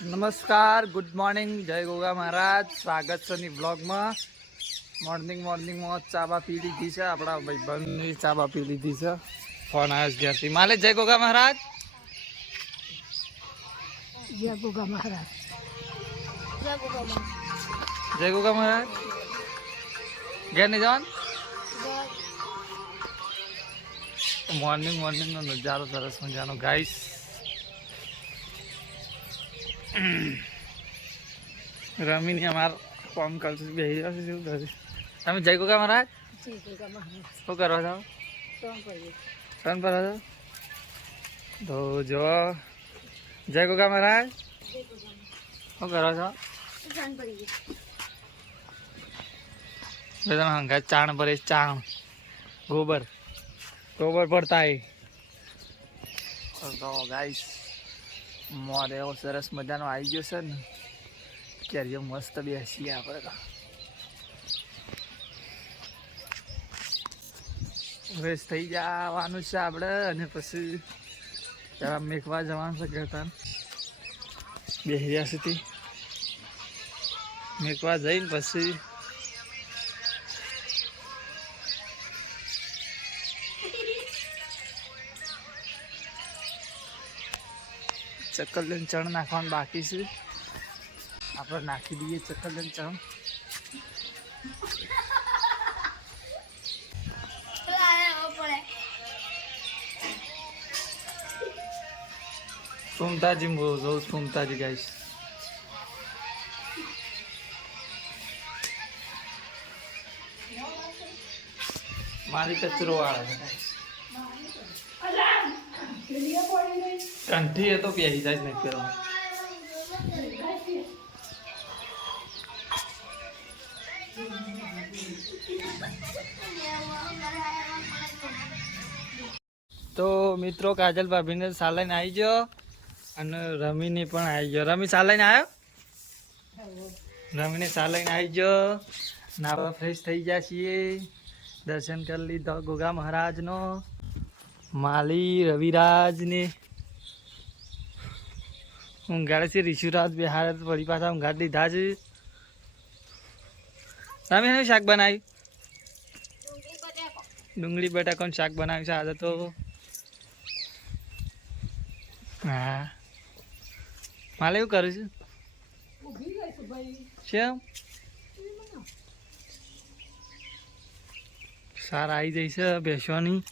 નમસ્કાર, good morning, જય ગોગા મહારાજ. સ્વાગત છે ની બ્લોગમાં. મોર્નિંગમાં ચાબા પી લીધી છે. આપણા ભાઈબંધની ચાબા પી લીધી છે. ફોન આવ્યો ઘેરથી. માલે જય ગોગા મહારાજ. જય ગોગા મહારાજ. જય ગોગા મહારાજ. ઘેર નહીં જવાનું. મોર્નિંગનો નજારો સરસ મજાનો ગાઈસ. રમીને અમાર કોમ કરતું બેસી જશે. શું કરીશ તમે? જય ગોગા મહારાજ. શું કરો છો? ટર્ન પર હતો તો જો જય ગોગા મહારાજ. શું કરો છો? તમે હંગા ચાણ ભરે. ચાણ ગોબર પડતા તો ગાઈસ મોર એવો સરસ મજાનો આવી ગયો છે ને. ક્યારે મસ્ત બેસીએ આપણે તો. ફ્રેશ થઈ જવાનું છે આપણે. અને પછી જરા મેઘવા જવાનું છે. કહેતા બેહ્યા સુધી મેઘવા જઈને પછી ચક્કર લઈને ચણ નાખવાનું બાકી છે. આપણે નાખી દઈએ ચક્કર લઈને ચણ. સુમતાજી જોઉં સુમતાજી ગાઈશ. મારી કચરો વાળા કંઠી એ તો પહેરી જાય જ નહીં પહેરવાનું. તો મિત્રો કાજલ ભાભીને સાલાઈને આવી ગયો અને રમીને પણ આવી ગયો. રમી સાલાઈને આવ્યો. રમીને સાલાઈને આવી ગયો. નાવા ફ્રેશ થઈ ગયા છીએ. દર્શન કરી લીધો ગોગા મહારાજનો. માલી રવિરાજને ઊંઘાડે છે. ઋષિરાજ બિહાર વળી પાછા ઊંઘાડ લીધા છે. તમે એનું શાક બનાવ્યું? ડુંગળી બટાકાનું શાક બનાવ્યું છે આજે તો. હા માલે એવું કરું છું. કેમ સારા આવી જઈ છે બેસવાની.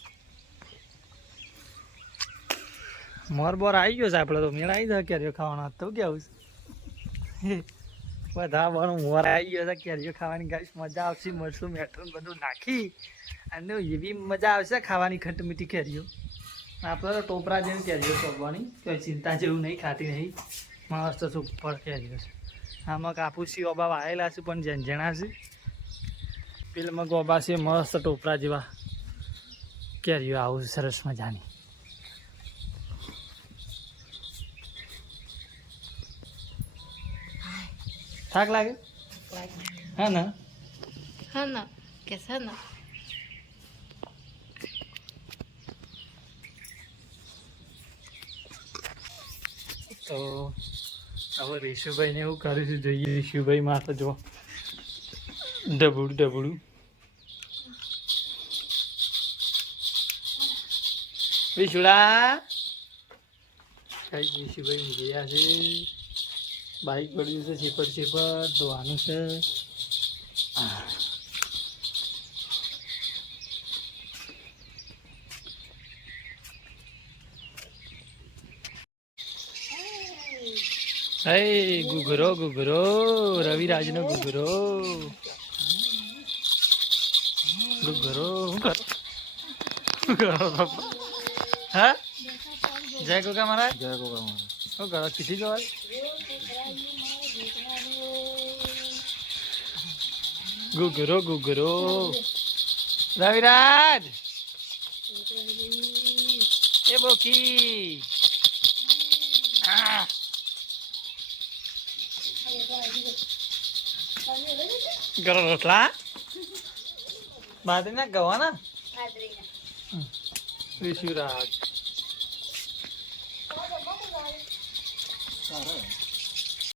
મોર બોર આવી ગયો છે. આપણે તો મેળ આવી જાય કેરીઓ ખાવાનો તો કેવું છે. બધા બનું મોર આવી ગયો છે કેરીઓ ખાવાની. ગાઈસ મજા આવશે. મરચું મેઠું બધું નાખી અને એવી મજા આવશે ખાવાની ખટ મીઠી કેરીઓ. આપણે તો ટોપરા જેવી કેરીઓ ચોપવાની કોઈ ચિંતા જેવું નહીં. ખાતી નહીં. મસ્ત સુપર કેરીઓ છે. આમાં કાપુસી ઓબા વાયેલા છે પણ ઝંઝણા છે. પેલમાં ગોબા છે મસ્ત ટોપરા જેવા કેરીઓ. આવું સરસ મજાની. થાક લાગે? હા ના કેસા ના તો હવે રિશુભાઈને એવું કરીશું. જોઈએ રિશુભાઈ માં તો જો ડબડું વિશુડા કઈ રિશુભાઈ ગયા છે. બાઈક પડ્યું છે. ચીપર ધોવાનું છે. હે ગુગરો રવિરાજનો ગુગરો હા. જય ગોગા મહારાજ. જય ગોગા મહારાજ. શું કરો? કીધી જવાય. ગુગરો રવિરાજ એ બોકી ગરો રોટલા બાદરીના ગવાના ઋષિરાજ.